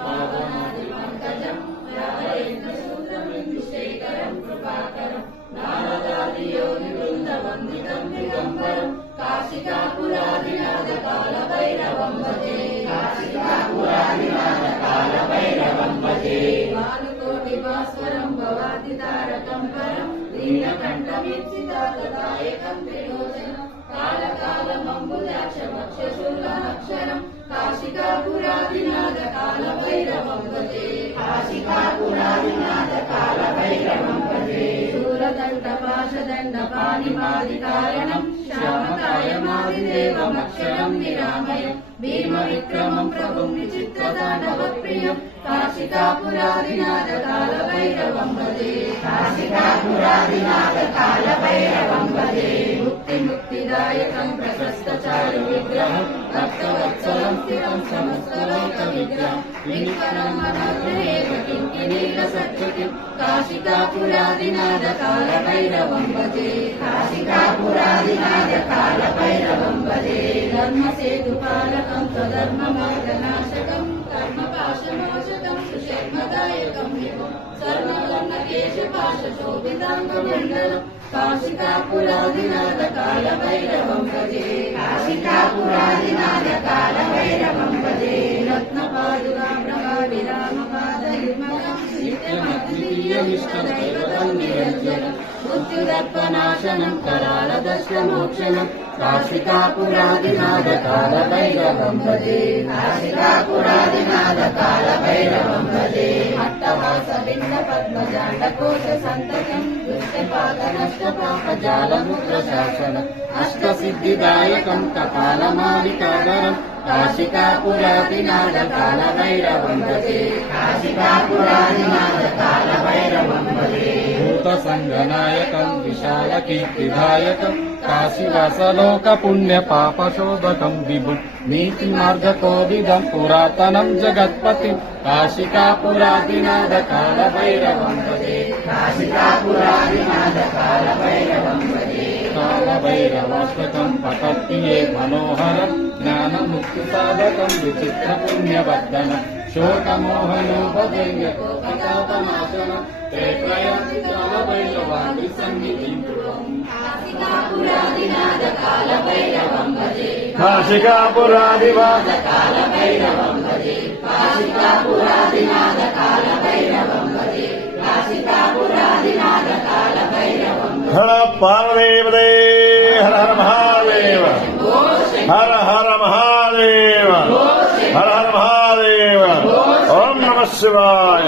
पावनादिपङ्कजं व्याहरेन्द्रसूत्रमृन्दुशेखरं कृपाकरं नारदादियोगिवृन्दवन्दितं दिगम्बरं काशिकापुरादिनाथकालभैरवं भजे भानुकोटिभास्वरं भवादितारकं परं नीलकण्ठमीप्सितादायकं त्रिलोचनं कालकालमम्बुजाक्षमक्षशूलमक्षरं काशिकापुरादिनाथकालभैरवं भजे शूलदण्डपाशदण्डपाणिमादिकारणं श्यामकायमादिदेवमक्षरं निरामयं भीमविक्रमं प्रभुं विचित्रताण्डवप्रियं काशिकापुरादिनाथकालभैरवं भजे मुक्तिदायकं प्रशस्तचारुविग्रहं भक्तवत्सलं स्थिरं समस्तलोकविग्रहं विङ्करं मनोग्रहेव किङ्किणीलसत्कृतिं काशिकापुरादिनाथकालभैरवं भजे धर्मसेतुपालकं स्वधर्ममार्गनाशकं कर्मपाशमोचकं सुषेमदायकं विभुं सर्ववर्णकेशपाशशोभिताङ्गमण्डलं काशिकापुरादिनाथकालभैरवं भजे रत्नपादुकाप्रभाविरामपादयुग्मनं नित्यमद्वितीयमिष्टदैवतं निरञ्जनं मृत्युदर्पनाशनं करालदर्शनमोक्षणं काशिकापुरादिनाथकालभैरवं भजे अट्टहासबिण्डपद्मजाण्डकोशसन्ततं दुष्टपादनष्टपापजालमुद्रशासनम् अष्टसिद्धिदायकं कपालमालिकाधरं काशिकापुरादिनाथकालभैरवं भजे भूतसङ्गनायकं विशालकीर्तिदायकं काशीवासलोकपुण्यपापशोधकं विभुं नीतिमार्गकोविदं पुरातनं जगत्पतिं काशिकापुरादिनाथकालभैरवं भजे कालभैरवाष्टकं पठन्ति ये मनोहरं ज्ञानमुक्तिसाधकं विचित्रपुण्यवर्धनं शोकमोहनोपदेयकोपतापनाशनं प्रेत्रयन्ति कालभैरवादिसन्निधिं काशिकापुरादिनाथकालभैरवं भजे काशिकापुरादिनाथकालभैरवं भजे हर पार्वदेवदे हर हर महादेव हर हर महादेव हर हर महादेव ओम नमः शिवाय।